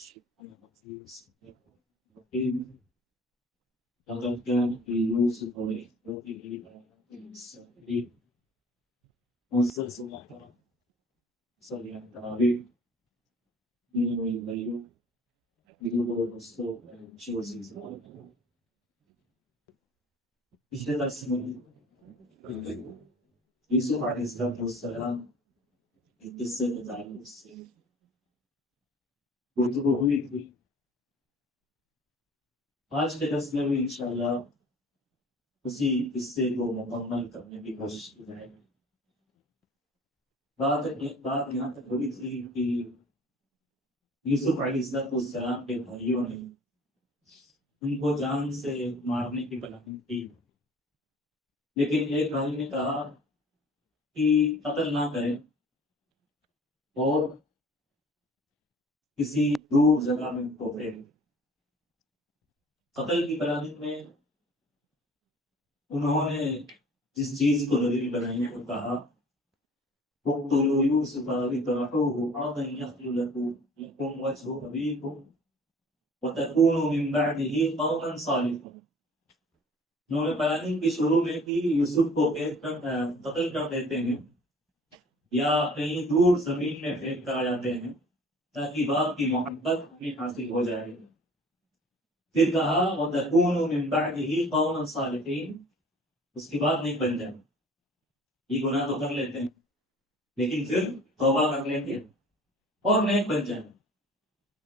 الشيطان الرجيم بسم الله الرحمن الرحيم لقد كان في يوسف وإخوته آيات للسائلين والزلزال محترم صلي على التراويح من والليل بدون الأسلوب الجوزي پچھلے درس میں یوسف علیہ السلام کے قصے کے تعلق سے گفتگو ہوئی تھی. آج کے درس میں بھی انشاءاللہ اسی قصے کو مکمل کرنے کی کوشش کی جائے گی. بات یہاں تک ہوئی تھی کہ یوسف علیہ السلام کے بھائیوں نے ان کو جان سے مارنے کی پلاننگ کی، لیکن ایک بھائی نے کہا کہ قتل نہ کریں اور کسی دور جگہ میں ان کو پھینک. قتل کی پلاننگ میں انہوں نے جس چیز کو دلیل بنائی وہ کہا اقتلوا یوسف واطرحوه ارضا یخل لکم وجه ابیکم وتکونوا من بعده قوما صالحین. انہوں نے پلاننگ کی شروع میں کی یوسف کو قتل کر دیتے ہیں یا کہیں دور زمین میں پھینک کر آ جاتے ہیں تاکہ باپ کی محبت ہمیں حاصل ہو جائے. پھر کہا وَتَكُونُوا مِن بَعْدِهِ قَوْمًا صَالِحِينَ، اس کے بعد نیک بن جائیں. یہ گناہ تو کر لیتے ہیں لیکن پھر توبہ کر لیتے ہیں اور نیک بن جائیں.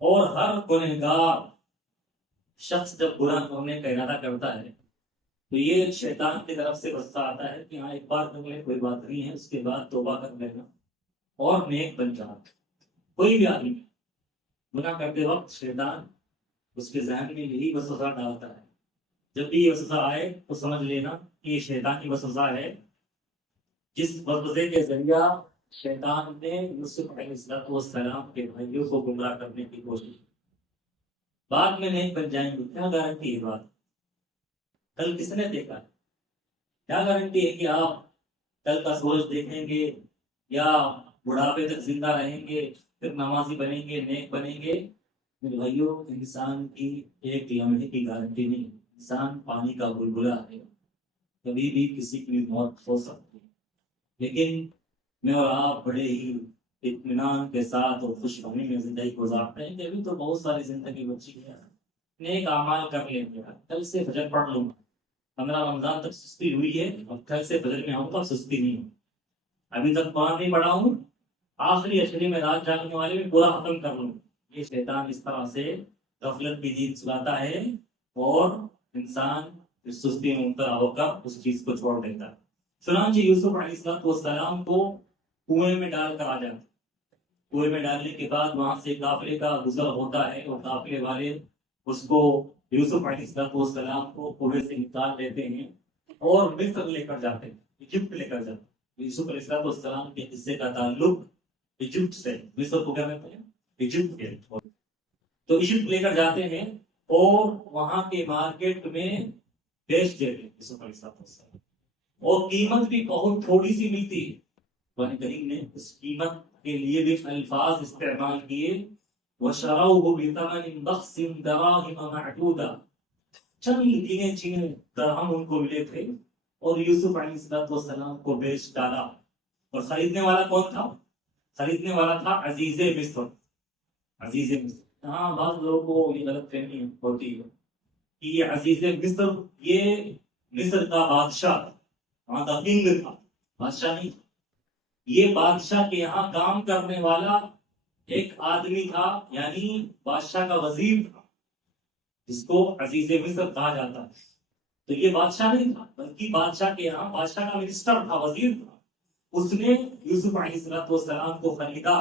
اور ہر گنہگار شخص جب گناہ کرنے کا ارادہ کرتا ہے تو یہ شیطان کی طرف سے وسطہ آتا ہے کہ ہاں ایک بار کر لیں کوئی بات نہیں ہے، اس کے بعد توبہ کر لینا اور نیک بن جانا. کوئی بھی آدمی گناہ کرتے وقت شیطان اس کے ذہن میں یہی وسوسہ ڈالتا ہے. جب بھی یہ وسوسہ آئے تو سمجھ لینا کہ یہ شیطان کی وسوسہ ہے، جس وسوسے کے ذریعہ شیطان نے یوسف علیہ السلام کے بھائیوں کو گمراہ کرنے کی کوشش کی. بعد میں نیک بن جائیں گے، کیا گارنٹی ہے؟ بات کل کس نے دیکھا؟ کیا گارنٹی ہے کہ آپ کل کا سورج دیکھیں گے یا بڑھاپے تک زندہ رہیں گے، پھر نمازی بنیں گے، نیک بنیں گے؟ میرے بھائیوں، انسان کی ایک لمحے کی گارنٹی نہیں. انسان پانی کا بلبلہ ہے، کبھی بھی کسی کی بھی موت ہو سکتی ہے. لیکن میں اور آپ بڑے ہی اطمینان کے ساتھ اور خوش فہمی میں زندگی گزارتے ہیں کہ ابھی تو بہت ساری زندگی بچی ہے، نیک اعمال کر لیں گے، کل سے فجر پڑھ لوں گا. 15 رمضان تک سستی ہوئی ہے اور کل سے فجر میں آؤں گا، سستی نہیں ہوں. ابھی تک قرآن نہیں پڑھا ہوں، آخری اشری میں رات جاگنے والے میں پورا ختم کر لوں. یہ شیطان اس طرح سے غفلت کی نیند سلاتا ہے اور انسان سستی میں مبتلا ہو کر اس چیز کو چھوڑ دیتا ہے. چنانچہ یوسف علیہ السلام کو کنویں میں ڈال کر آ جاتے. کنویں میں ڈالنے کے بعد وہاں سے قافلے کا گزر ہوتا ہے اور قافلے والے اس کو یوسف علیہ السلام کو کنویں سے نکال لیتے ہیں اور مصر لے کر جاتے ہیں، ایجپٹ لے کر جاتے ہیں. یوسف علیہ السلام کے قصے کا تعلق ایجپٹ سے، مصر کو کیا کہتے ہیں؟ ایجپٹ کے. تو ایجپٹ لے کر جاتے ہیں اور وہاں کے مارکیٹ میں بیچ دیتے ہیں یوسف علیہ السلام، اور قیمت بھی بہت تھوڑی سی ملتی ہے. قرآن کریم نے اس قیمت کے لیے بھی الفاظ استعمال کیے وَشَرَوْهُ بِثَمَنٍ بَخْسٍ دَرَاهِمَ مَعْدُودَةٍ. چند گنے چینے درہم ان کو ملے تھے اور یوسف علیہ السلام کو بیچ ڈالا. اور خریدنے والا کون تھا؟ خریدنے والا تھا عزیز مصر. عزیز مصر، ہاں بعض لوگوں کو یہ غلط فہمی ہوتی ہے کہ یہ عزیز مصر یہ مصر کا بادشاہ، وہاں کا کنگ تھا، بادشاہ نہیں. یہ بادشاہ کے یہاں کام کرنے والا ایک آدمی تھا، یعنی بادشاہ کا وزیر تھا، جس کو عزیز مصر کہا جاتا ہے. تو یہ بادشاہ نہیں تھا بلکہ بادشاہ کے یہاں بادشاہ کا منسٹر تھا، وزیر تھا. اس نے یوسف علیہ السلام کو خریدا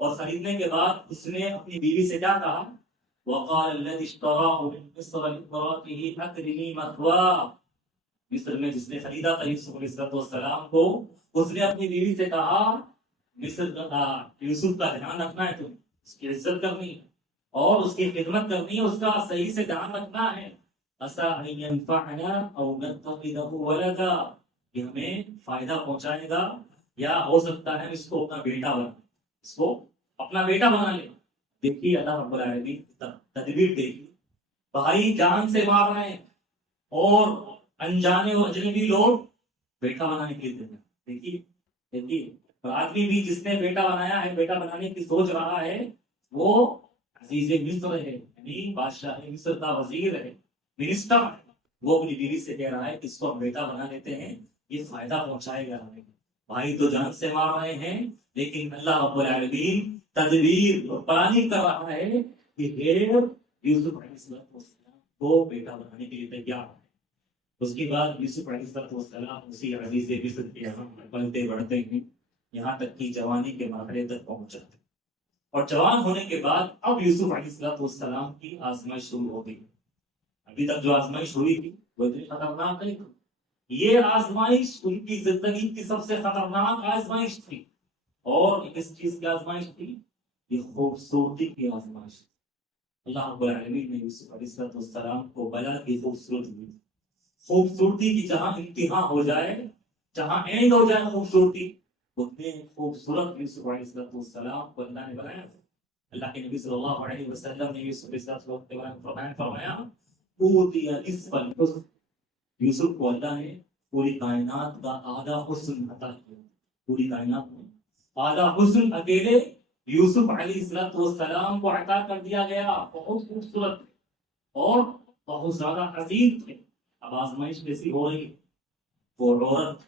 اور خریدنے کے بعد اس نے اپنی بیوی سے کیا کہا؟ وقال الذي اشتراه من مصر لامرأته أكرمي مثواه. مصر میں جس نے خریدا تھا یوسف علیہ السلام کو، اس نے اپنی بیوی سے کہا مصر کا یوسف کا دھیان رکھنا ہے، تم اس کی عزت کرنی ہے اور اس کی خدمت کرنی ہے، اس کا صحیح سے دھیان رکھنا ہے. عسى أن ينفعنا أو نتخذه ولدا، کہ ہمیں فائدہ پہنچائے گا یا ہو سکتا ہے اس کو اپنا بیٹا بنا لے. دیکھیے اللہ رب العالمین تدبیر دیکھیے، بھائی جان سے مار رہے ہیں اور انجانے اور اجنبی لوگ بیٹا بنانے کے لیے تیار۔ دیکھیے دیکھیے، اور آدمی بھی جس نے بیٹا بنایا ہے، بیٹا بنانے کی سوچ رہا ہے، وہ عزیز مصر ہے، یعنی بادشاہ مصر کا وزیر ہے، منسٹر ہے، وہ اپنی بیوی سے کہہ رہا ہے کہ اس کو ہم بیٹا بنا لیتے ہیں، یہ فائدہ پہنچائے گا ہمیں۔ بھائی تو جان سے مار رہے ہیں، لیکن اللہ رب العالمین تدبیر اور پلاننگ کر رہا ہے کہ یوسف علیہ السلام کو بیٹا بنانے کے لیے تیار ہے۔ اس کے بعد یوسف علیہ السلام اسی عزیز مصر کے یہاں بڑھتے بڑھتے ہیں، یہاں تک کہ جوانی کے مرحلے تک پہنچ جاتے ہیں، اور جوان ہونے کے بعد اب یوسف علیہ السلام کی آزمائش شروع ہو گئی۔ ابھی تک جو آزمائش ہوئی تھی وہ اتنی خطرناک نہیں تھی، یہ آزمائش ان کی زندگی کی سب سے خطرناک آزمائش تھی۔ اور کس چیز کی آزمائش تھی؟ یہ خوبصورتی کی آزمائش۔ اللہ رب العالمین نے یوسف علیہ السلام کو بلا کی خوبصورتی دی۔ خوبصورتی کی جہاں انتہا ہو جائے، جہاں اینڈ ہو جائے خوبصورتی، اتنے خوبصورت یوسف علیہ السلام کو اللہ نے بنایا۔ اللہ کے نبی صلی اللہ علیہ وسلم نے یوسف علیہ السلام کے بارے میں فرمایا اوتی نصف الحسن، یوسف کو اللہ نے پوری کائنات کا آدھا حسن عطا کیا۔ پوری کائنات میں آدھا حسن اکیلے یوسف علیہ السلام کو عطا کر دیا گیا۔ بہت خوبصورت اور بہت زیادہ عظیم تھے۔ اب آزمائش کیسی ہو رہی؟ وہ عورت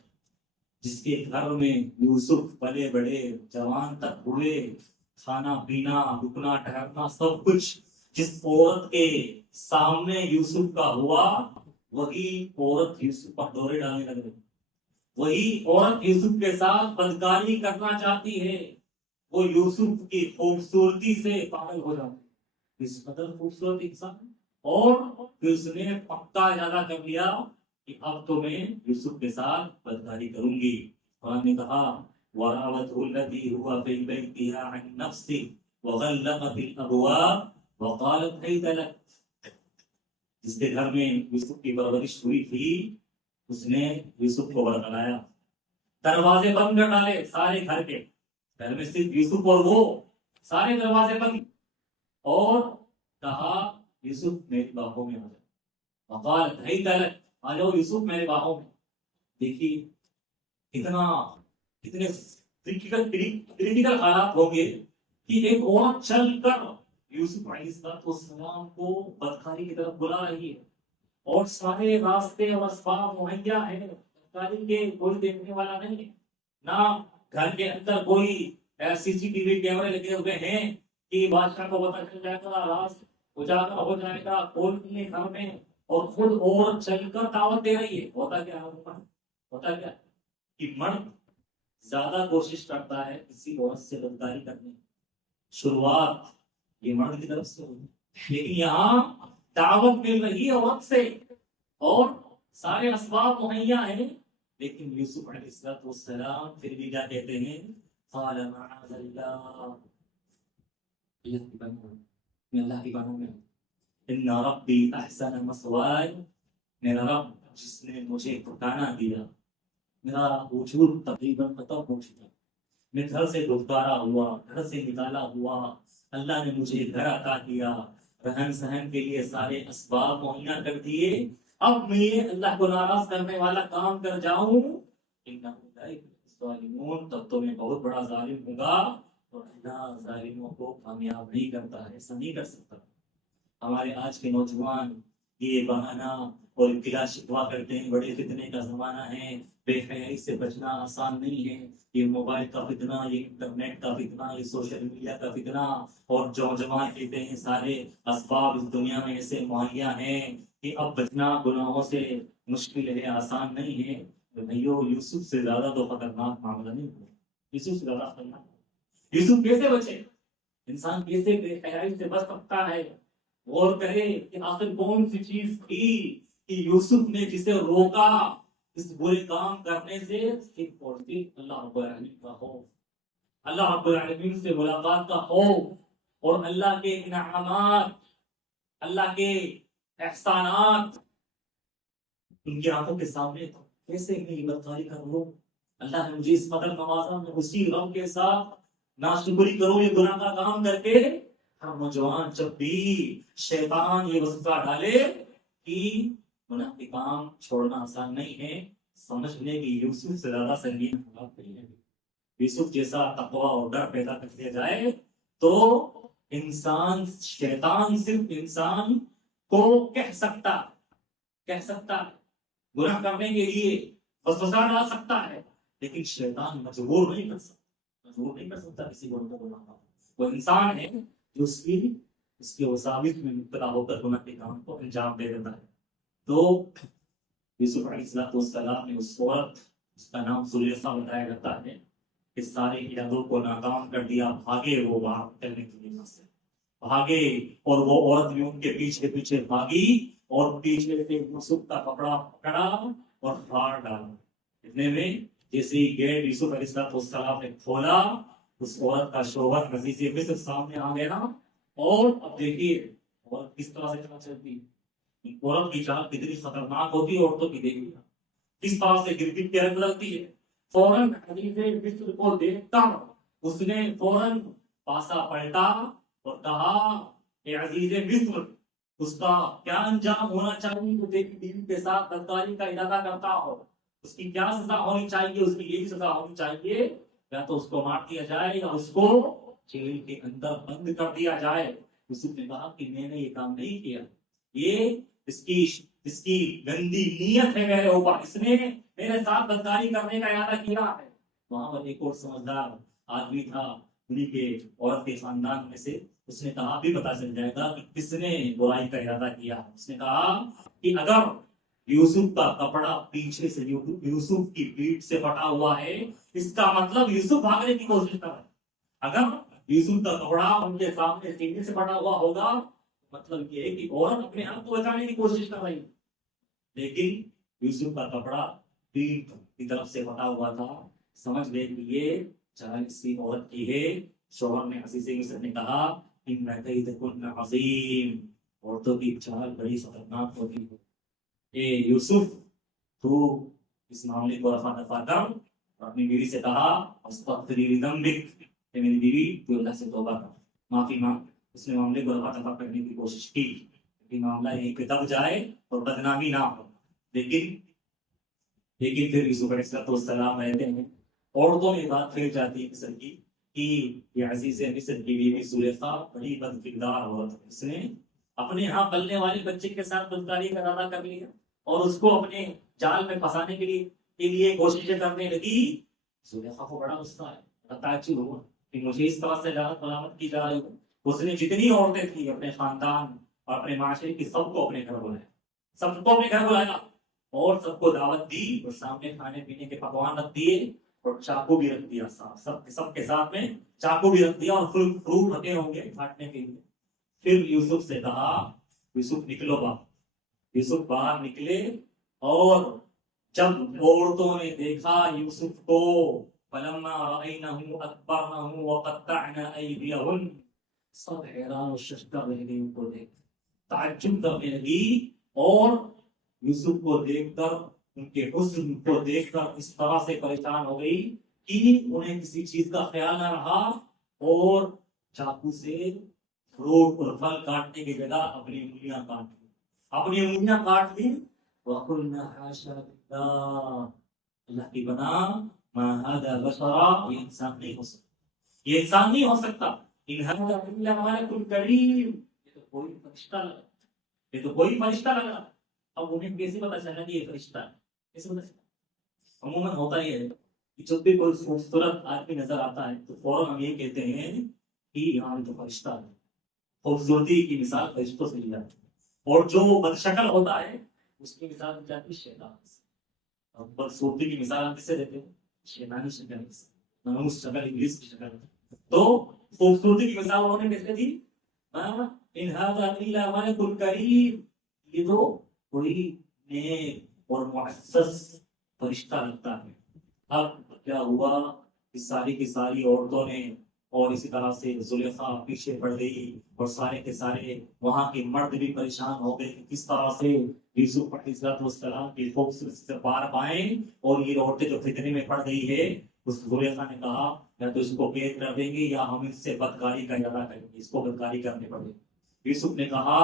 جس کے گھر میں یوسف پلے بڑے، جوان تک ہوئے، کھانا پینا رکنا ٹھہرنا سب کچھ جس عورت کے سامنے یوسف کا ہوا، وہی عورت یوسف پر ڈورے ڈالنے لگ گئی۔ وہی عورت یوسف کے ساتھ بدکاری کرنا چاہتی ہے۔ وہ یوسف کی خوبصورتی سے پاگل ہو جاتی ہے، اس قدر خوبصورت انسان، اور پھر اس نے پکا ارادہ کر لیا کہ اب تو میں یوسف کے ساتھ بدکاری کروں گی۔ قرآن نے کہا وَرَاوَدْهُ الَّذِي هُوَ فِي بَيْتِهَا عَنْ نَفْسِهِ وَغَلَّقَتِ الْأَبْوَابَ وَقَالَتْ هَيْتَ لَكَ، جس کے گھر میں یوسف کی پرورش ہوئی تھی، اس نے یوسف کو برگلایا، دروازے بند کر ڈالے سارے گھر کے، گھر میں صرف یوسف اور وہ، سارے دروازے بند، اور کہا یوسف میری باہوں میں آ جاؤ، وقالت هيت لك، آ جاؤ یوسف میرے باہوں میں۔ دیکھیے کتنے کریٹیکل حالات ہوں گے کہ ایک عورت چل کر یوسف علیہ السلام کو بدکاری کی طرف بلا رہی ہے، اور سارے راستے اور اسباب مہیا ہیں، بدکاری کے کوئی دیکھنے والا نہیں ہے، نہ گھر کے اندر کوئی CCTV کیمرے لگے ہوئے ہیں کہ بادشاہ کو پتہ چل جائے گا، راز اجاگر ہو جائے گا، کوئی گھر میں، اور خود عورت چل کر دعوت دے رہی ہے۔ ہوتا کیا ہے کہ مرد زیادہ کوشش کرتا ہے کسی عورت سے بدکاری کرنے، شروعات یہ مرد کی طرف سے ہوتی، لیکن یہاں دعوت مل رہی ہے عورت سے اور سارے اسباب مہیا ہیں، لیکن یوسف علیہ السلام پھر بھی کیا کہتے ہیں؟ قال معاذ اللہ، اللہ کی بانوں میں ان ربی احسن مثواي، میرا رب جس نے مجھے ٹھکانہ دیا، میرا وجود تقریباً ختم ہو چکا، میں گھر سے دھتکارا ہوا، گھر سے نکالا ہوا، اللہ نے مجھے گھر عطا کیا، رہن سہن کے لیے سارے اسباب مہیا کر دیے، اب میں اللہ کو ناراض کرنے والا کام کر جاؤں، تب تو میں بہت بڑا ظالم ہوں گا، اور اللہ ظالموں کو کامیاب نہیں کرتا ہے، ایسا نہیں کر سکتا۔ ہمارے آج کے نوجوان یہ بہانہ اور ابتلا شکوا کرتے ہیں، بڑے فتنے کا زمانہ ہے، بے حیائی سے بچنا آسان نہیں ہے، یہ موبائل کا فتنہ، یہ انٹرنیٹ کا فتنہ، یہ سوشل میڈیا کا فتنہ، اور جو جماعت کہتے ہیں سارے اسباب اس دنیا میں ایسے مہیا ہیں کہ اب بچنا گناہوں سے مشکل ہے، آسان نہیں ہے۔ بھائیو یوسف سے زیادہ تو خطرناک معاملہ نہیں ہوا، یوسف سے زیادہ خطرناک، یوسف کیسے بچے؟ انسان کیسے بے حیائی سے بچ سکتا ہے؟ غور کرے کہ آخر کون سی چیز تھی کہ یوسف نے جسے روکا اس برے کام کرنے سے؟ صرف اور صرف اللہ رب العالمین کا خوف، اللہ رب العالمین سے ملاقات کا خوف، اور اللہ کے انعامات، اللہ کے احسانات ان کی آنکھوں کے سامنے تھا۔ کیسے میں بدکاری کر لوں؟ اللہ نے مجھے اس قدر نوازا، میں اسی غم کے ساتھ ناشکری کروں یہ گناہ کا کام کر کے؟ ہر نوجوان جب بھی شیطان یہ وسوسہ ڈالے کہ منافق کام چھوڑنا آسان نہیں ہے، سمجھ لے کہ یوسف سے زیادہ سنگین بات نہیں ہے۔ یوسف جیسا تقوی اور ڈر پیدا کر دیا جائے تو انسان، شیطان صرف انسان کو کہہ سکتا گناہ کرنے کے لیے وسوسہ ڈال سکتا ہے، لیکن شیطان مجبور نہیں کر سکتا کسی کو گناہ کرنے۔ وہ انسان ہے جو اس کے وساوس میں مبتلا ہو کر گناہ کے کام کو انجام دے دیتا ہے۔ تو یوسف علیہ السلام نے اس عورت، اس کا نام زلیخا بتایا جاتا ہے، اس سارے ارادوں کو ناکام کر دیا، بھاگے وہ باہر کرنے کے لیے سے بھاگے، اور وہ عورت بھی ان کے پیچھے پیچھے بھاگی اور پیچھے سے یوسف کا کپڑا پکڑا اور پھاڑ ڈالا۔ اتنے میں جیسے ہی گیٹ یوسف علیہ السلام نے کھولا، اس عورت کا شوہر عزیز مصر سامنے آ گیا، اور اب دیکھیے عورت کس طرح سے چلا چلتی، عورت کی چال کتنی خطرناک ہوتی ہے، عورتوں کی دیکھیے کس طرح سے گرگٹ کے رنگ لگتی ہے۔ فوراً عزیز مصر کو دیکھتا اس نے فوراً پاسا پلٹا اور کہا کہ عزیز مصر، اس کا کیا انجام ہونا چاہیے جو دیکھ بیوی کے ساتھ بدکاری کا ارادہ کرتا ہو، اس کی کیا سزا ہونی چاہیے؟ اس کی یہی سزا ہونی چاہیے، یا تو اس کو مار دیا جائے یا اس کو جیل کے اندر بند کر دیا جائے۔ یوسف نے کہا کہ میں نے یہ کام نہیں کیا، یہ اس کی گندی نیت ہے میرے اوپر، اس نے میرے ساتھ بدکاری کرنے کا ارادہ کیا ہے۔ وہاں پر ایک اور سمجھدار آدمی تھا انہیں کے عورت کے خاندان میں سے، اس نے کہا بھی پتا چل جائے گا کہ کس نے برائی کا ارادہ کیا۔ اس نے کہا کہ اگر یوسف کا کپڑا پیچھے سے یوسف کی پیٹھ سے پھٹا ہوا ہے، اس کا مطلب یوسف بھاگنے کی کوشش کر رہا ہے۔ اگر یوسف کا کپڑا ان کے سامنے سینے سے پھٹا ہوا ہوگا، مطلب یہ ہے کہ عورت اپنے آپ کو بچانے کی کوشش کر رہی ہے، لیکن یوسف کا کپڑا پیٹھ کی طرف سے پھٹا ہوا تھا، سمجھ لے کہ یہ چال اسی عورت کی ہے۔ شوہر نے عزیز مصر نے کہا ان کیدکن عظیم، عورتوں کی چال بڑی خطرناک ہوتی ہے۔ اے یوسف، تو اس معاملے کو رفع دفع کر، اور اپنی بیوی سے کہا استغفری لذنبک، کہ میری بیوی تو اللہ سے توبہ کر، معافی مانگ۔ اس نے معاملے کو رفع دفع کرنے کی کوشش کی کہ معاملہ یہیں پہ دب جائے اور بدنامی نہ ہو، لیکن پھر یوسف علیہ السلام رہتے ہیں، عورتوں میں بات پھیل جاتی ہے مصر کی کہ یہ عزیز مصر کی بیوی زلیخا بڑی بد کردار عورت ہے، اس نے اپنے یہاں پلنے والے بچے کے ساتھ بدکاری کا ارادہ کر لیا اور اس کو اپنے جال میں پھنسانے کے لیے کوششیں کرنے لگی۔ زلیخا کو بڑا غصہ ہے، تعجب ہوا کہ مجھے اس طرح سے لعنت ملامت کی جا رہی ہے۔ اس نے جتنی عورتیں تھیں اپنے خاندان اور اپنے معاشرے کی، سب کو اپنے گھر بلایا اور سب کو دعوت دی اور سامنے کھانے پینے کے پکوان رکھ دیے اور چاقو بھی رکھ دیا، سب کے ساتھ میں چاقو بھی رکھ دیا اور فروٹ رکھے ہوں گے کاٹنے کے لیے۔ پھر یوسف سے کہا یوسف نکلو باہر۔ یوسف باہر نکلے اور جب عورتوں نے دیکھا یوسف کو، فلما رأینہ اکبرنہ وقطعن ایدیہن، سب حیران و ششدر رہ گئی، ان کو دیکھ تعجب کرنے لگی، اور یوسف کو دیکھ کر، ان کے حسن کو دیکھ کر اس طرح سے پریشان ہو گئی کہ انہیں کسی چیز کا خیال نہ رہا، اور چاقو سے فروٹ اور پھل کاٹنے کی جگہ اپنی انگلیاں کاٹ لی۔ وَقُلْنَا حَاشَا لِلَّهِ، اللہ کی بنا، مَا هَذَا بَشَرًا، یہ انسان نہیں ہو سکتا، إِنْ هَذَا إِلَّا مَلَكٌ كَرِيمٌ، یہ تو کوئی فرشتہ لگا۔ اب انہیں کیسے پتا چلا کہ یہ فرشتہ ہے؟ کیسے پتا چلا؟ عموماً ہوتا ہی ہے کہ جب بھی کوئی خوبصورت آدمی نظر آتا ہے تو فوراً ہم یہ کہتے ہیں کہ یہاں تو فرشتہ ہے۔ خوبصورتی کی مثال فرشتوں سے لی جاتی ہے، اور جو بدشکل ہوتا ہے اس کی مثال دی جاتی ہے شیطان سے۔ اب بدصورتی کی مثال ہم کس سے دیتے ہیں؟ شیطانی شکل سے، ناموس شکل، ابلیس کی شکل۔ تو خوبصورتی کی مثال انہوں نے کیسے دی؟ ان هذا الا ملک کریم، یہ تو کوئی نیک اور معزز فرشتہ لگتا ہے۔ اب کیا ہوا کہ ساری کی ساری عورتوں نے، اور اسی طرح سے زلیخا پیچھے پڑ گئی، اور سارے کے سارے وہاں کے مرد بھی پریشان ہو گئے کہ کس طرح سے یوسف علیہ السلام کی خوبصورتی سے پار پائیں، اور یہ عورتیں جو فتنے میں پڑ گئی ہے اس زلیخا نے کہا یا تو اس کو قید کر دیں گے یا ہم اس سے بدکاری کا ارادہ کریں گے، اس کو بدکاری کرنے پڑے۔ یوسف نے کہا،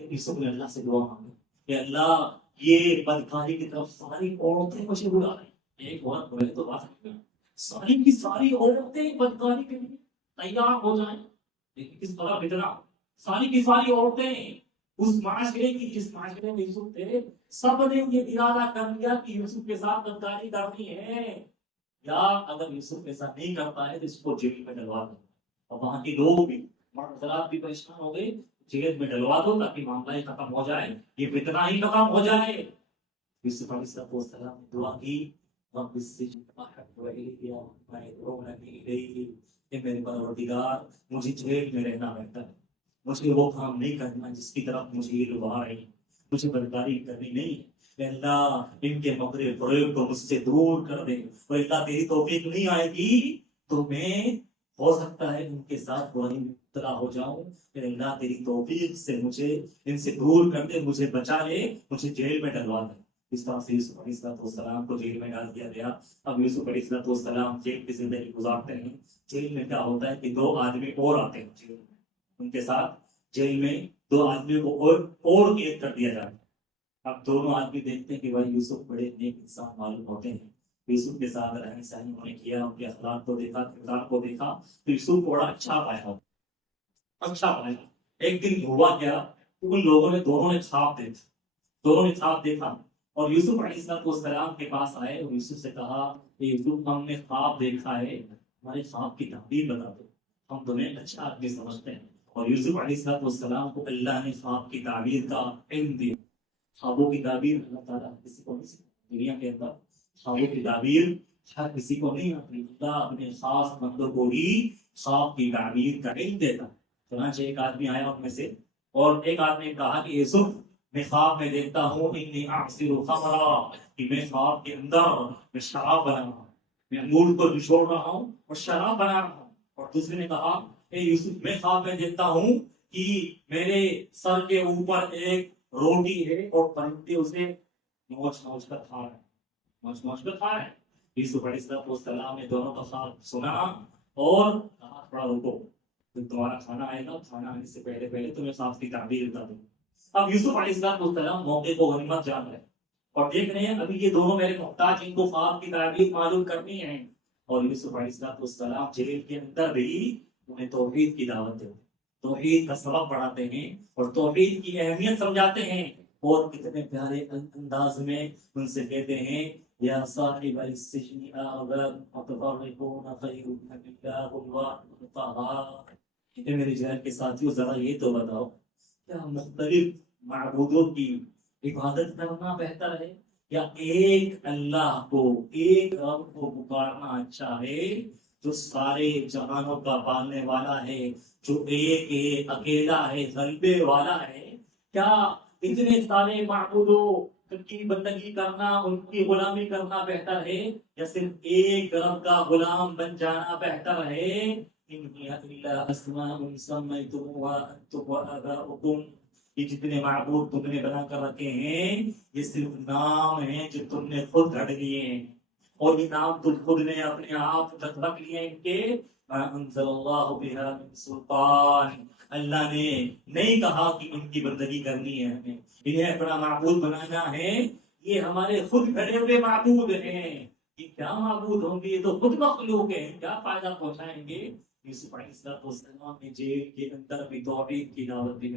یوسف نے اللہ سے دعا مانگی کہ اللہ یہ بدکاری کی طرف ساری عورتیں مجھے بلا رہی ہیں۔ ایک عورت بولے تو بات نہیں، ساری کی ساری عورتیں بدکاری کے لیے تیار ہو جائیں، لیکن کس طرح بتنا ساری کی ساری عورتیں اس معاشرے کی جس معاشرے میں یوسف تھے، سب نے یہ ارادہ کر لیا کہ یوسف کے ساتھ بدکاری کرنی ہے، یا اگر یوسف ایسا نہیں کرتا ہے تو اس کو جیل میں ڈلوا دو۔ اور وہاں کے لوگ بھی حضرات بھی پریشان ہو گئے، جیل میں ڈلوا دو تاکہ معاملہ ہی ختم ہو جائے، یہ فتنہ ہی ختم ہو جائے۔ یوسف علیہ السلام نے دعا کی، رب السجن احب الی مما يدعوننی الیہ، کہ میرے پروردگار مجھے جیل میں رہنا بہتر ہے، مجھے وہ کام نہیں کرنا جس کی طرف مجھے یہ لبھا رہی، مجھے بدکاری کرنی نہیں۔ اے اللہ ان کے مکر فریب کو مجھ سے دور کر دے، اور اللہ تیری توفیق نہیں آئے گی تو میں ہو سکتا ہے ان کے ساتھ برائی میں مبتلا ہو جاؤں، اے اللہ تیری توفیق سے مجھے ان سے دور کر دے، مجھے بچا لے، مجھے جیل میں ڈلوا دے۔ اس طرح سے یوسف علیہ السلام کو جیل میں ڈال دیا گیا۔ اب یوسف علیہ السلام جیل کی زندگی گزارتے ہیں۔ جیل میں کیا ہوتا ہے کہ دو آدمی اور آتے ہیں جیل میں، ان کے ساتھ جیل میں دو آدمیوں کو اور قید کر دیا جاتا ہے۔ اب دونوں آدمی دیکھتے ہیں کہ بھائی یوسف بڑے نیک انسان معلوم ہوتے ہیں، یوسف کے ساتھ رہن سہن انہوں نے کیا، ان کے اخلاق کو دیکھا، کردار کو دیکھا، تو یوسف کو بڑا اچھا پایا، اچھا پایا۔ ایک دن ہوا کیا کہ ان لوگوں نے دونوں نے خواب دیکھا اور یوسف علیہ السلام کے پاس آئے اور یوسف سے کہا کہ یوسف ہم نے خواب دیکھا ہے، ہمارے خواب کی تعبیر بتا دو، ہم تمہیں اچھا آدمی سمجھتے ہیں۔ اور یوسف علیہ السلام کو اللہ نے خواب کی تعبیر کا علم دیا۔ خوابوں کی تعبیر اللہ تعالیٰ کسی کو نہیں سکھاتا، دنیا کے اندر خوابوں کی تعبیر ہر کسی کو نہیں آتی، اللہ اپنے خاص بندوں کو ہی خواب کی تعبیر کا علم دیتا۔ چنانچہ ایک آدمی آیا ان میں سے اور ایک آدمی نے کہا کہ یوسف میں خواب میں دیکھتا ہوں انی اعصر خمرا، کہ میں خواب کے اندر میں شراب بنا رہا ہوں، میں انگور کو نچوڑ رہا ہوں اور شراب بنا رہا ہوں۔ اور دوسرے نے کہا اے یوسف میں خواب میں دیکھتا ہوں کہ میرے سر کے اوپر ایک روٹی ہے اور پرندے اسے نوچ نوچ کر کھا رہے ہیں۔ یوسف علیہ السلام نے دونوں کا خواب سنا اور کہا تھوڑا رکو، جب تمہارا کھانا آئے گا، کھانا آنے سے پہلے تمہیں خواب کی تعبیر بتا دوں۔ اب یوسف علیہ السلام موقع کو غنیمت جان رہے اور دیکھ رہے ہیں ابھی یہ دونوں میرے محتاج، ان کو خواب کی تعبیر معلوم کرنی ہے۔ اور یوسف علیہ السلام جیل کے اندر بھی انہیں توحید کی دعوت دیتے، توحید کا سبق پڑھاتے ہیں اور توحید کی اہمیت سمجھاتے ہیں، اور کتنے پیارے انداز میں ان سے کہتے ہیں یا صاحب السجن اعذر متفرقون خیر من اللہ الواحد القہار، کہ میرے جیل کے ساتھیوں ذرا یہ تو بتاؤ کیا مختلف معبودوں کی عبادت کرنا بہتر ہے یا ایک اللہ کو، ایک رب کو پکارنا اچھا ہے جو سارے جہانوں کا پالنے والا ہے، جو ایک اکیلا ہے، غلبے والا ہے؟ کیا اتنے سارے معبودوں کی بندگی کرنا، ان کی غلامی کرنا بہتر ہے یا صرف ایک رب کا غلام بن جانا بہتر ہے؟ یہ جتنے معبود تم نے بنا کر رکھے ہیں یہ صرف نام ہیں جو تم نے خود گھڑ لیے ہیں، اور یہ نام تم خود نے اپنے آپ تک رکھ لیے ان کے انزل اللہ بہا من سلطان، اللہ نے نہیں کہا کہ ان کی بندگی کرنی ہے، ہمیں انہیں اپنا معبود بنانا ہے، یہ ہمارے خود گھڑے ہوئے معبود ہیں۔ یہ کیا معبود ہوں گے، یہ تو خود مخلوق ہیں، کیا فائدہ پہنچائیں گے؟ یوسف علیہ السلام نے جیل کے اندر بھی توحید کی دعوت دی،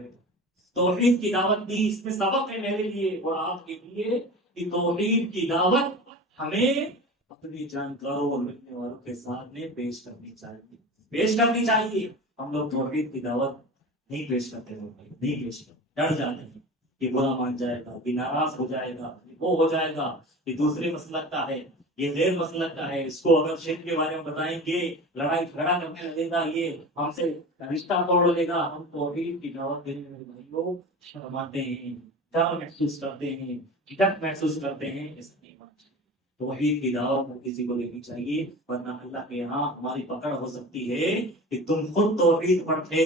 توحید کی دعوت دی۔ اس میں سبق ہے میرے لیے اور آپ کے لیے کہ توحید کی دعوت ہمیں اپنے جانکاروں اور ملنے والوں کے سامنے پیش کرنی چاہیے۔ ہم لوگ توحید کی دعوت نہیں پیش کرتے، ڈر جاتے ہیں کہ برا مان جائے گا، کہ ناراض ہو جائے گا، وہ ہو جائے گا، یہ دوسرے مسلک کا ہے، یہ غیر مسلک کا ہے، اس کو اگر شرک کے بارے میں بتائیں گے لڑائی جھگڑا کرنے لگے گا، یہ ہم سے رشتہ توڑ لے گا۔ ہم توحید کی دعوت دینے والے بھائیوں شرماتے ہیں، ڈر محسوس کرتے ہیں، جھجک محسوس کرتے ہیں، اس نہیں ہونا چاہیے۔ توحید کی دعوت کسی کو دینی چاہیے، ورنہ اللہ کے یہاں ہماری پکڑ ہو سکتی ہے کہ تم خود توحید پر تھے،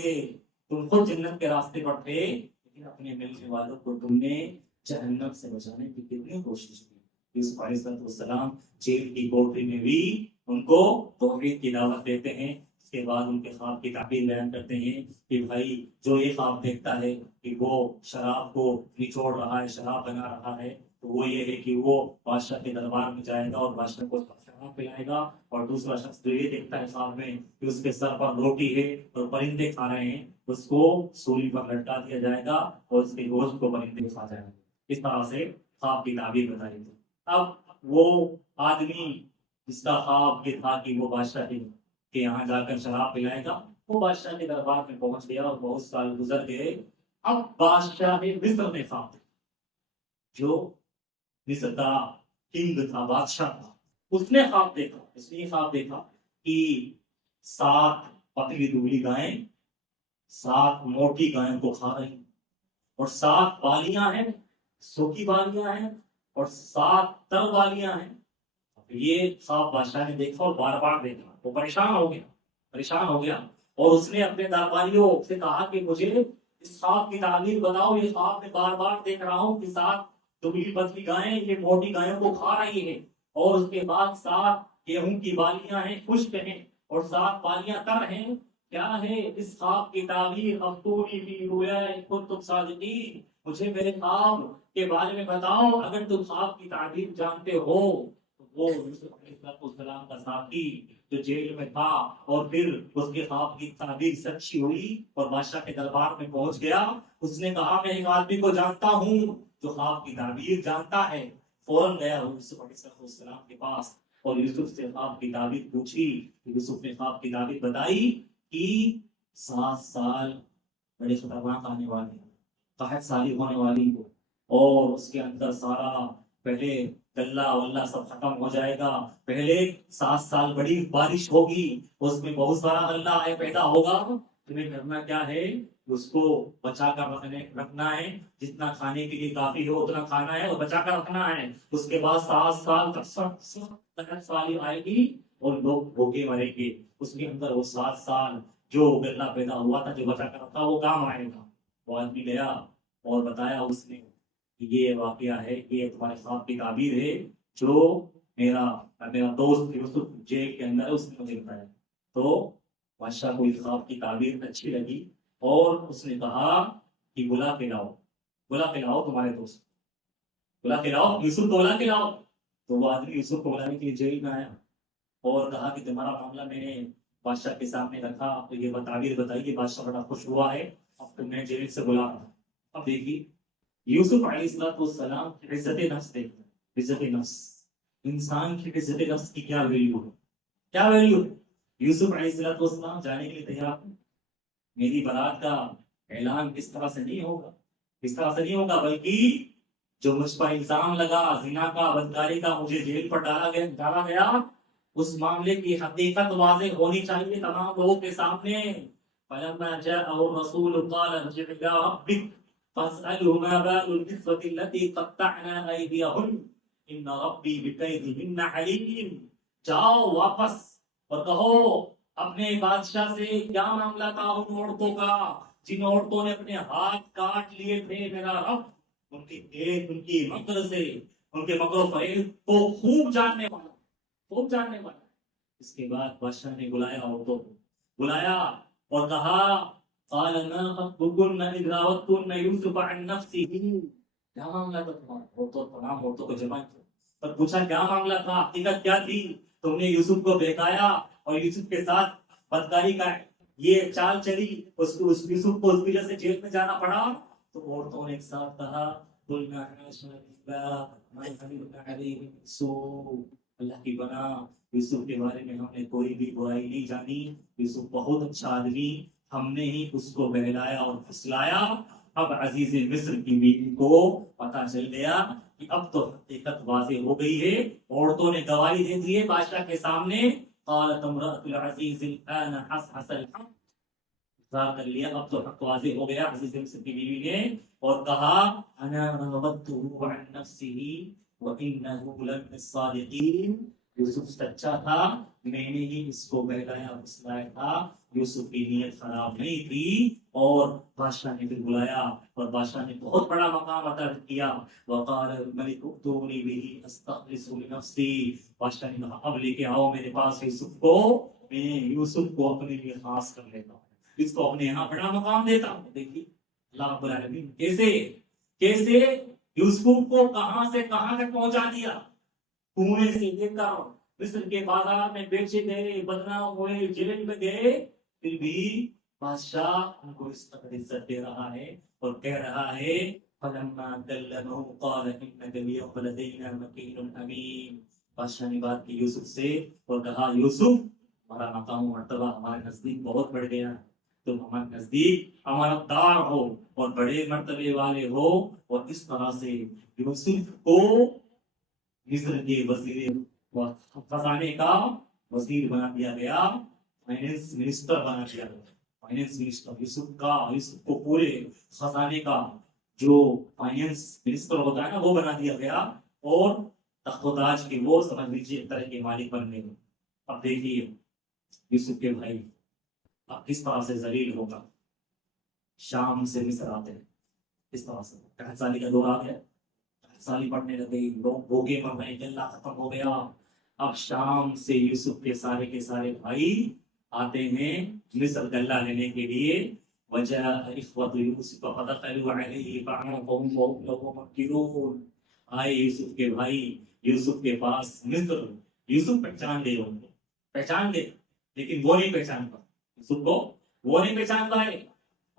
تم خود جنت کے راستے پر تھے، لیکن اپنے ملنے والوں کو تم نے جہنم سے بچانے کی کتنی کوشش کی۔ یوسف علیہ السلام جیل کی کوٹری میں بھی ان کو توحید کی دعوت دیتے ہیں. اس کے بعد ان کے خواب کی تعبیر بیان کرتے ہیں کہ بھائی جو یہ خواب دیکھتا ہے کہ وہ شراب کو نچوڑ رہا ہے، شراب بنا رہا ہے، تو وہ یہ ہے کہ وہ بادشاہ کے دربار میں جائے گا اور بادشاہ کو شراب پلائے گا. اور دوسرا شخص جو یہ دیکھتا ہے خواب میں کہ اس کے سر پر روٹی ہے اور پرندے کھا رہے ہیں، اس کو سولی پر لٹکا دیا جائے گا اور اس کے گوشت کو پرندے کھا جائیں گے. اس طرح سے خواب کی تعبیر بتائی تھی. اب وہ آدمی جس کا خواب یہ تھا کہ وہ بادشاہ کے یہاں جا کر شراب پلائے گا، وہ بادشاہ کے دربار میں پہنچ گیا اور بہت سال گزر گئے. اب بادشاہ مصر نے خواب دیکھا، جو مصر کا کنگ تھا، بادشاہ تھا، اس نے خواب دیکھا. اس نے خواب دیکھا کہ 7 پتلی دبلی گائیں 7 موٹی گائیں کو کھا رہی اور 7 بالیاں ہیں، سوکھی بالیاں ہیں اور 7 تر بالیاں ہیں. یہ خواب بادشاہ نے دیکھا اور بار بار دیکھا. وہ پریشان ہو گیا اور اس نے اپنے درباریوں سے کہا کہ مجھے اس خواب کی تعبیر بتاؤ. یہ خواب میں بار بار دیکھ رہا ہوں کہ 7 دبلی پتلی گائیں یہ موٹی گایوں کو کھا رہی ہیں اور اس کے بعد 7 گیہوں کی بالیاں ہیں، خشک ہیں اور 7 بالیاں تر ہیں. کیا ہے اس خواب کی تعبیر؟ افتونی فی رؤیائی ان کنتم صادقین. مجھے میرے خواب کے بارے میں بتاؤ اگر تم خواب کی تعبیر جانتے ہو. وہ یوسف علیہ السلام کا ساتھی جو جیل میں تھا اور پھر اس کے خواب کی تعبیر سچی ہوئی اور بادشاہ کے دربار میں پہنچ گیا. اس نے کہا میں ایک آدمی کو جانتا ہوں جو خواب کی تعبیر جانتا ہے. فوراً گیا یوسف علیہ السلام کے پاس اور یوسف سے خواب کی تعبیر پوچھی. یوسف نے خواب کی تعبیر بتائی کہ 7 سال بڑے خطرناک آنے والے ہیں، قحط سالی ہونے والی ہو اور اس کے اندر سارا پہلے گلہ واللہ سب ختم ہو جائے گا. پہلے 7 سال بڑی بارش ہوگی، اس میں بہت سارا غلہ پیدا ہوگا. تمہیں کرنا کیا ہے؟ اس کو بچا کر رکھنا ہے، جتنا کھانے کے لیے کافی ہو اتنا کھانا ہے اور بچا کر رکھنا ہے. اس کے بعد 7 سال تک قحط سالی آئے گی اور لوگ بھوکے مریں گے. اس کے اندر وہ 7 سال جو غلہ پیدا ہوا تھا جو بچا کر رکھا وہ کام آئے گا. وہ آدمی گیا اور بتایا اس نے یہ واقعہ ہے، یہ تمہارے خواب کی تعبیر ہے جو میرا دوست یوسف جیل کے اندر ہے اس نے مجھے بتایا. تو بادشاہ کو اس خواب کی تعبیر اچھی لگی اور اس نے کہا کہ بلا کے لاؤ تمہارے دوست، بلا کے لاؤ یوسف کو، بلا کے لاؤ. تو وہ آدمی یوسف کو بلانے کے لیے جیل میں آیا اور کہا کہ تمہارا معاملہ میں نے بادشاہ کے سامنے رکھا تو یہ تعبیر بتائی کہ بادشاہ بڑا خوش ہوا ہے، اب تو میں جیل سے بلا رہا. اب دیکھیے یوسف علیہ السلام کی عزت نفس دیکھتے ہیں. عزت نفس، انسان کی عزت نفس کی کیا ویلیو ہے، کیا ویلیو ہے. یوسف علیہ السلام جانے کے لیے تیار. میری برات کا اعلان اس طرح سے نہیں ہوگا، بلکہ جو مجھ پر الزام لگا زنا کا، بدکاری کا، مجھے جیل پر ڈالا گیا، اس معاملے کی حقیقت واضح ہونی چاہیے تمام لوگوں کے سامنے. فلما جاءه الرسول قال ارجع الى ربك فاسأله ما بال النسوة التي قطعنا أيديهن إن ربي بكيدهن عليم. جاؤ واپس اور کہو اپنے بادشاہ سے کیا معاملہ تھا ان عورتوں کا جن عورتوں نے اپنے ہاتھ کاٹ لیے تھے. میرا رب ان کی مکر سے، ان کے مکر و فریب کو خوب جاننے والا. اس کے بعد بادشاہ نے بلایا عورتوں کو، بلایا اور کہا قال ما خطبكن إذ راوتن يوسف عن نفسه. کیا معاملہ تھا تمہارا؟ تمام عورتوں کو جمع کیا اور پوچھا کیا معاملہ تھا، حقیقت کیا تھی. تم نے یوسف کو بہکایا اور یوسف کے ساتھ بدکاری کا یہ چال چلی، یوسف کو اس وجہ سے جیل میں جانا پڑا. تو عورتوں نے ایک ساتھ کہا قلنا حاشا للہ ما علمنا علیہ سوء. اللہ کی بنا یوسف کے بارے میں ہم نے کوئی بھی برائی نہیں جانی. یوسف بہت اچھا آدمی، ہم نے ہی اس کو بہلایا اور پھسلایا. اب عزیز مصر کی بیوی کو پتا چل گیا کہ اب تو حقیقت واضح ہو گئی ہے. عورتوں نے گواہی دے دی ہے بادشاہ کے سامنے. قالت امرأة العزیز الآن حصحص الحق. کر لیا اب تو حق واضح ہو گیا. عزیز مصر کی بیوی نے اور کہا انا راودته عن نفسه وانه لمن الصادقین. یوسف سچا تھا، میں نے ہی اس کو بہلایا پھسلایا تھا. یوسف کی نیت خراب نہیں تھی اور بادشاہ نے پھر بلایا اور بادشاہ نے بہت بڑا مقام عطا کیا. وقال الملك ائتوني به استخلص لنفسي. بادشاہ نے کہا اب لے کے آؤ میرے پاس یوسف کو، میں یوسف کو اپنے لیے خاص کر لیتا ہوں، اس کو اپنے یہاں بڑا مقام دیتا ہوں. دیکھیے اللہ رب العالمین کیسے کیسے یوسف کو کہاں سے کہاں تک پہنچا دیا. کنویں سے لے کر مصر کے بازار میں بیچے گئے، بدنام ہوئے، جیل میں گئے، پھر بھی بادشاہ ان کو اس قدر عزت دے رہا ہے اور کہہ رہا ہے فلما كلمه قال انك اليوم لدينا مكين امين. بادشاہ نے بات کی یوسف سے اور کہا یوسف ہمارا مقام و مرتبہ ہمارے نزدیک بہت بڑھ گیا، تم ہمارے نزدیک ہمارا دار ہو اور بڑے مرتبے والے ہو. اور اس طرح سے یوسف کو مصر کے وزیر خزانے کا وزیر بنا دیا گیا، فائنینس منسٹر بنا دیا گیا. فائنینس منسٹر یوسف کو پورے خزانے کا جو فائنینس منسٹر ہوتا ہے نا وہ بنا دیا گیا، اور تخت و تاج کے وہ سمجھ لیجیے ایک طرح کے مالک بن گئے. اب دیکھیے یوسف کے بھائی اب کس طرح سے ذلیل ہوگا. شام سے مصر آتے ہیں اس طرح سے 8 سال کا دور آ گیا، 8 سال پڑھنے لگے، لوگ بھوگے مر رہے، غلہ ختم ہو گیا. اب شام سے یوسف کے سارے بھائی آتے ہیں مصر غلہ لینے کے لیے. وجہ اخوت یوسف فدخلوا علیہ فعرفهم وهم له منکرون. آئے یوسف کے بھائی یوسف کے پاس مصر. یوسف پہچان لے ان کو، پہچان لے، لیکن وہ نہیں پہچان پا یوسف کو، وہ نہیں پہچان پائے.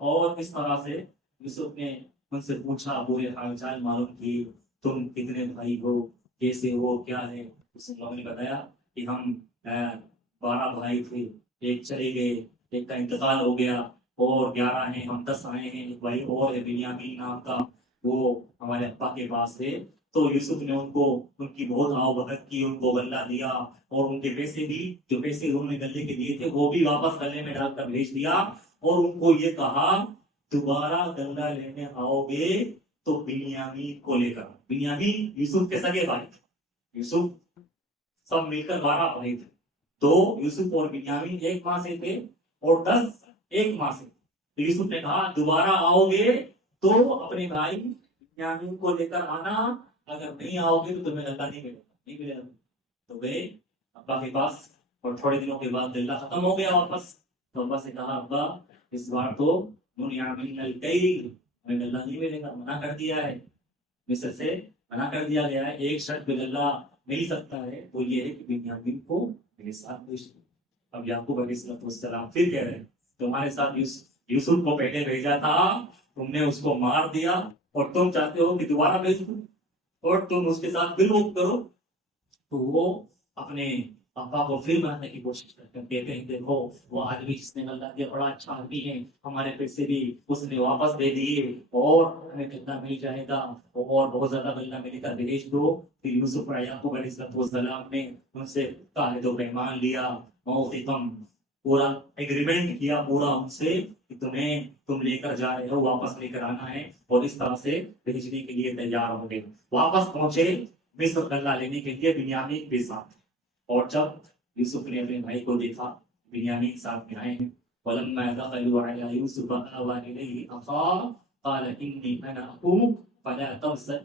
اور اس طرح سے یوسف نے ان سے پوچھا، پورے حال چال معلوم کی، تم کتنے بھائی ہو، کیسے ہو، کیا ہے. اس لوگوں نے بتایا کہ ہم 12 بھائی تھے، ایک چلے گئے، ایک کا انتقال ہو گیا، اور 11 ہیں، ہم 10 آئے ہیں. ایک بھائی اور ہے بنیامین نام کا، وہ ہمارے ابا کے پاس ہے. تو یوسف نے ان کو ان کی بہت آؤ بھگت کی، ان کو غلہ دیا، اور ان کے پیسے بھی جو پیسے انہوں نے غلے کے دیے تھے وہ بھی واپس غلے میں ڈال کر بھیج دیا. اور ان کو یہ کہا دوبارہ غلہ لینے آؤ گے تو بنیامین کو لے کر. بنیامین یوسف کے سگے بھائی تھے، یوسف سب مل کر 12 بھائی تھے، تو یوسف اور بنیامین ایک ماں سے تھے اور 10 ایک ماں سے. تو یوسف نے کہا دوبارہ آؤ گے تو اپنے بھائی بنیامین کو لے کر آنا، اگر نہیں آؤ گے تو تمہیں غلہ نہیں ملے گا، نہیں ملے گا. تو گئے ابا کے پاس، اور تھوڑے دنوں کے بعد غلہ ختم ہو گیا واپس. تو ابا سے کہا ابا اس بار تو منع منا الکیل، ہمیں غلہ نہیں ملے گا، منع کر دیا ہے، مصر سے منع کر دیا گیا ہے. ایک شرط پہ غلہ مل سکتا ہے، وہ یہ ہے کہ بنیامین کو میرے ساتھ بھیج دو. اب یعقوب علیہ السلام پھر کہہ رہے ہیں تمہارے ساتھ یوسف کو پہلے بھیجا تھا، تم نے اس کو مار دیا، اور تم چاہتے ہو کہ دوبارہ بھیج دو اور تم اس کے ساتھ پھر وہ کرو. تو وہ اپنے ابا کو پھر مارنے کی کوشش کرتے ہیں، کہتے ہیں دیکھو وہ آدمی جس نے غلہ دیا بڑا اچھا آدمی ہے، ہمارے پیسے بھی اس نے واپس دے دیے، اور ہمیں غلہ مل جائے گا، اور بہت زیادہ غلہ مل کر بھیج دو. پھر یوسف یعقوب علیہ السلام نے ان سے عہد و پیمان لیا، موثقاً پورا ایگریمنٹ کیا پورا ان سے کہ تم لے کر جا رہے ہو، واپس لے کر آنا ہے، اور اس طرح سے بھیجنے کے لیے تیار ہو گئے. واپس پہنچے مصر غلہ لینے کے لیے بنیامین کے ساتھ. اور جب یوسف نے اپنے بھائی کو دیکھا بنیامین ساتھ میں آئے ہیں، ولما دخلوا على يوسف آوى إليه أخاه قال إني أنا أخوك فلا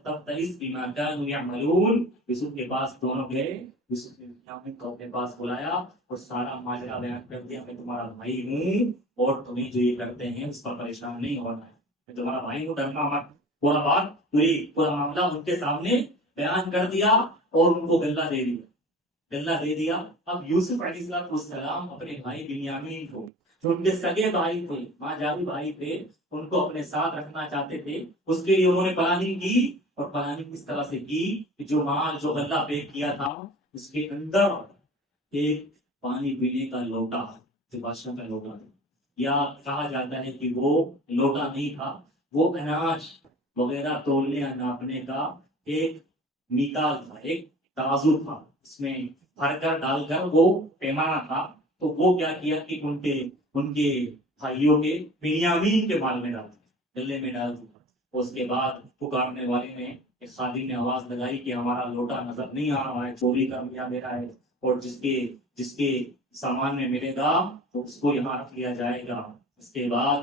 تبتئس بما كانوا يعملون. یوسف کے پاس دونوں گئے، یوسف نے بنیامین کو اپنے پاس بلایا اور سارا ماجرا بیان کر دیا، میں تمہارا بھائی ہوں اور تمہیں جو یہ کرتے ہیں اس پر پریشان نہیں ہونا ہے، میں تمہارا بھائی ہوں، ڈرنا مت. پورا بات پورا معاملہ ان کے سامنے بیان کر دیا اور ان کو غلہ دے دیا، غلہ دے دیا. اب یوسف علیہ السلام اپنے بھائی بنیامین کو جو ان کے سگے بھائی تھے، ماں جابی بھائی تھے، ان کو اپنے ساتھ رکھنا چاہتے تھے. اس کے لیے انہوں نے پلاننگ کی، اور پلاننگ کس طرح سے کی کہ جو مال جو غلہ پیک کیا تھا اس کے اندر ایک پانی پینے کا لوٹا، جو بادشاہ کا لوٹا تھا، یا کہا جاتا ہے کہ وہ لوٹا نہیں تھا، وہ اناج وغیرہ تولنے یا ناپنے کا ایک میکال تھا، ایک ترازو تھا، اس میں بھر کر ڈال کر وہ پیمانہ تھا. تو وہ کیا کیا کہ ان کے بھائیوں کے بنیامین کے مال میں ڈال دیا، گلے میں ڈال دیا. اس کے بعد پکارنے والے نے ایک خادم نے آواز لگائی کہ ہمارا لوٹا نظر نہیں آ رہا ہے، چوری کر لیا گیا ہے، اور جس کے سامان میں ملے گا تو اس کو یہاں رکھ لیا جائے گا. اس کے بعد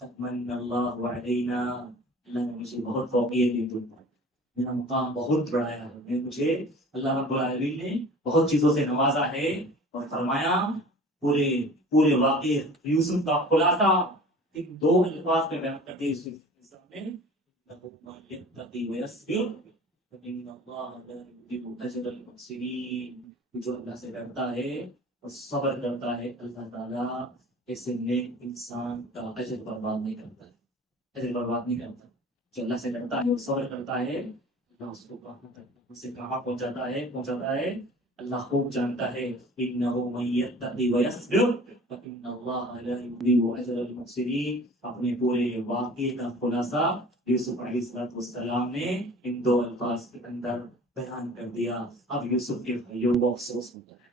من اللہ علینا، اللہ نے مجھے بہت فوقیت دی تم پر، میرا مقام بہت بڑھایا ہے، مجھے اللہ رب العالمین نے بہت چیزوں سے نوازا ہے۔ اور فرمایا پورے پورے واقعے یوسف کا خلاصہ ایک دو الفاظ میں بیان کرتے یوسف کے سامنے، من یتقی ویصبر فإن اللہ لا یضیع اجر المحسنین، جو اللہ سے ڈرتا ہے اور صبر کرتا ہے، اللہ تعالیٰ ایسے نیک انسان کا اجر برباد نہیں کرتا ہے، اجر برباد نہیں کرتا۔ جو اللہ سے ڈرتا ہے اور صبر کرتا ہے، اللہ اس کو کہاں تک سے کہاں پہنچاتا ہے اللہ خوب جانتا ہے۔ انہ من یتقی ویصبر فإن اللہ لا یضیع اجر المحسنین، اپنے پورے واقعے کا خلاصہ یوسف علیہ السلام نے ان دو الفاظ کے اندر بیان کر دیا۔ اب یوسف کے بھائیوں کو افسوس ہوتا ہے،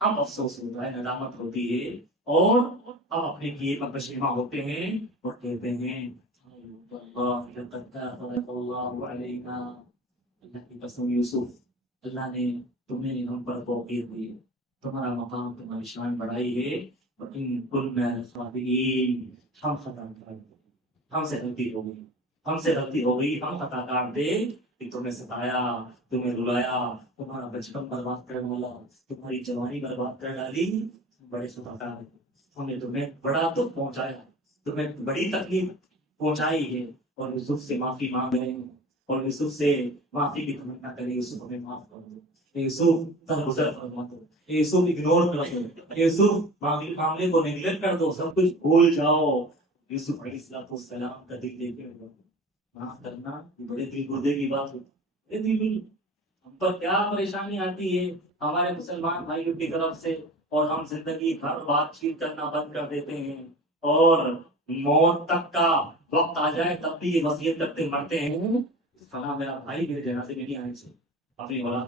اب افسوس ہوتا ہے، ندامت ہوتی ہے، اور اب اپنے کیے پر پشیماں ہوتے ہیں اور کہتے ہیں اللہ لقد آثرك اللہ علینا، اللہ کی قسم یوسف، اللہ نے تمہیں ہم پر توقیر دی، تمہارا مقام تمہاری شان بڑھائی ہے، اور ان كنا خاطئین، ہم خطا کار، ہم سے غلطی ہو گئی، ہم خطا کار تھے کہ تمہیں ستایا، تمہیں رلایا، تمہارا بچپن برباد کرنے والا، تمہاری جوانی برباد کر ڈالی، بڑے خطا کار ہیں، ہم نے تمہیں بڑا دکھ پہنچایا، تمہیں بڑی تکلیف پہنچائی ہے، اور یوسف سے معافی مانگ رہے ہیں، اور یوسف سے معافی کی تمنا کریں، یوسف ہمیں معاف کر دو، یوسف درگزر فرما دو، یوسف اگنور کر دو، یوسف معاملے کو نیگلیکٹ کر دو، سب کچھ بھول جاؤ۔ یوسف علیہ السلام کا دل لے کے معاف کرنا یہ بڑے دل گردے کی بات ہوتی ہے، دل ہم پر کیا پریشانی آتی ہے ہمارے مسلمان بھائیوں کی طرف سے، اور ہم زندگی بھر بات چیت کرنا بند کر دیتے ہیں، اور موت تک کا وقت آ جائے تب بھی یہ وصیت کرتے مرتے ہیں، فلاں میرا بھائی میرے جنازے میں نہیں آئے سے اپنی اولاد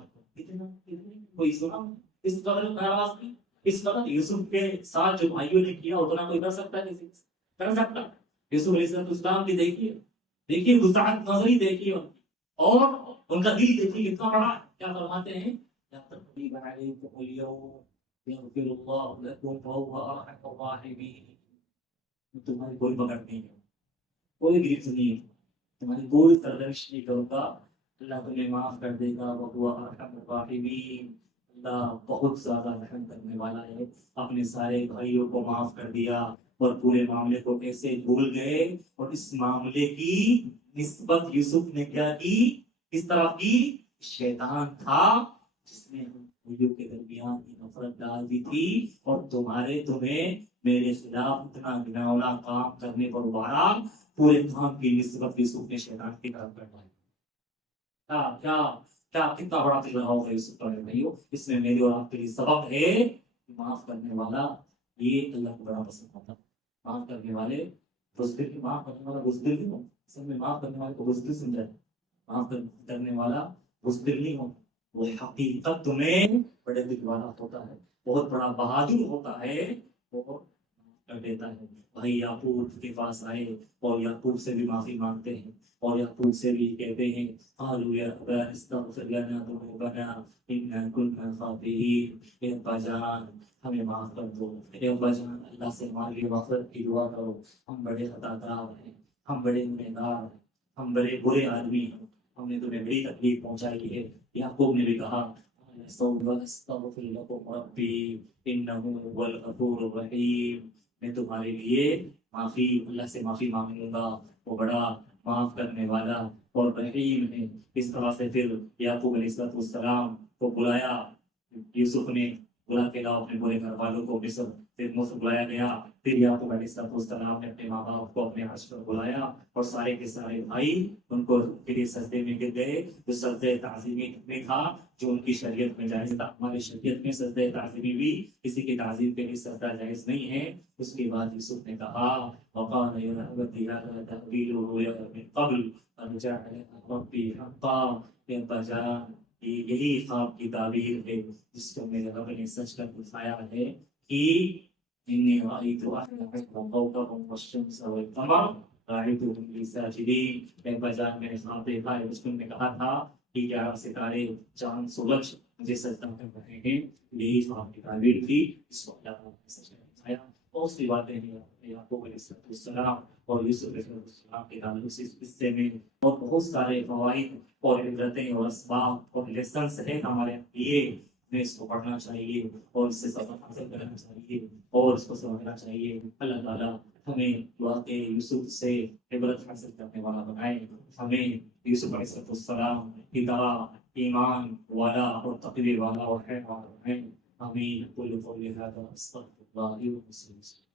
کوئی سنا اس قدر ناراض کی، اس قدر یوسف کے ساتھ جو بھائیوں نے کیا اتنا کوئی کر سکتا ہے، کسی کر سکتا؟ یوسف علیہ السلام کی دیکھیے وسعت نظری دیکھیے، اور ان کا دل دیکھیے کتنا بڑا، کیا فرماتے ہیں یا تقریبا علیکم اليوم یغفر اللہ لکم فهو ارحم الراحمین، تمہاری کوئی پکڑ نہیں ہے، کوئی گرفت نہیں ہے، تمہاری کوئی سرزنش نہیں کروں گا، اللہ تمہیں معاف کر دے گا، وهو ارحم الراحمین، اللہ بہت زیادہ رحم کرنے والا ہے، اپنے سارے بھائیوں کو معاف کر دیا، اور پورے معاملے کو کیسے بھول گئے، اور اس معاملے کی نسبت یوسف نے کیا کی، اس طرح کی شیطان تھا جس نے بھائیوں کے درمیان نفرت ڈال دی تھی، اور تمہیں میرے خلاف اتنا گناونا کام کرنے پر ابھارا، پورے کام کی نسبت یوسف نے شیطان کی طرف کر ڈالی۔ کیا کتنا بڑا دل رہا ہوگا یوسف پر بھائیوں، اس میں میرے اور آپ کے لیے سبق ہے کہ معاف کرنے والا یہ اللہ کو بڑا پسند آتا، معاف کرنے والے معاف کرنے والا بزدل نہیں ہو، سب میں معاف کرنے والے کو بزدل سمجھا ہے، معاف کرنے والا بزدل نہیں ہو، وہ حقیقت تمہیں بڑے دل والا ہوتا ہے، بہت بڑا بہادر ہوتا ہے، وہ کر دیتا ہے۔ بھائی یعقوب کے پاس آئے اور یعقوب سے بھی معافی مانگتے ہیں، اور یعقوب سے بھی کہتے ہیں قالوا یا ابا استغفر لنا ذنوبنا انا كنا خاطئین، اے ابا جان ہمیں معاف کر دو، اے ابا جان اللہ سے ہمارے لیے مغفرت کی دعا کرو، ہم بڑے خطا کار ہیں، ہم بڑے گنہگار ہیں، ہم بڑے برے آدمی ہیں، ہم نے تمہیں بڑی تکلیف پہنچائی ہے۔ یعقوب نے بھی کہا استغفر لكم ربی انہ هو الغفور الرحیم، میں تمہارے لیے اللہ سے معافی مانگوں گا، وہ بڑا معاف کرنے والا اور رحیم ہے۔ اس طرح سے پھر یعقوب علیہ السلام کو بلایا، یوسف نے بلا کے لاؤ اپنے پورے گھر والوں کو مصر، پھر مصر بلایا گیا، پھر یعقوب علیہ السلام نے اپنے ماں باپ کو اپنے عرش پر بلایا، اور سارے کے سارے بھائی ان کو پھر سجدے میں گر گئے، جو سجدے تعظیمی میں تھا جو ان کی شریعت میں جائز تھا، ہماری شریعت میں سجدہ تعظیمی بھی کسی کی تعظیم کے لیے سجدہ جائز نہیں ہے۔ اس کے بعد یوسف نے کہا وقال یا ابتی ھذا تأویل رؤیا من قبل قد جعلها ربی حقا، کہ ابا جان یہی خواب کی تعبیر ہے جس کو میرے رب نے سچ کر دکھایا ہے کہ انی رأیت احد عشر کوکبا والشمس والقمر رأیتهم لی ساجدین، کہ ابا جان میں نے خواب دیکھا ہے، بچپن میں کہا تھا کہ 11 ستارے چاند سورج مجھے سجدہ کر رہے ہیں، یہی خواب کی تعبیر تھی، اس کو اللہ تعالیٰ نے سچ کر دکھایا، اور اس کی باتیں یعقوب علیہ السلام اور یوسف علیہ السلام کے تعلق سے اس قصے میں اور بہت سارے فوائد اور عبرتیں اور اسباب اور لیسنس ہیں ہمارے لیے. ہمیں اس کو پڑھنا چاہیے اور اس سے سبق حاصل کرنا چاہیے اور اس کو سمجھنا چاہیے. اللہ تعالیٰ ہمیں واقع یوسف سے عبرت حاصل کرنے والا بنائے. ہمیں یوسف علیہ السلام کی طرح ایمان والا اور تقوی والا اور خیر والا بنائے. آمین. قل قولی هذا استغفر الله لي ولكم.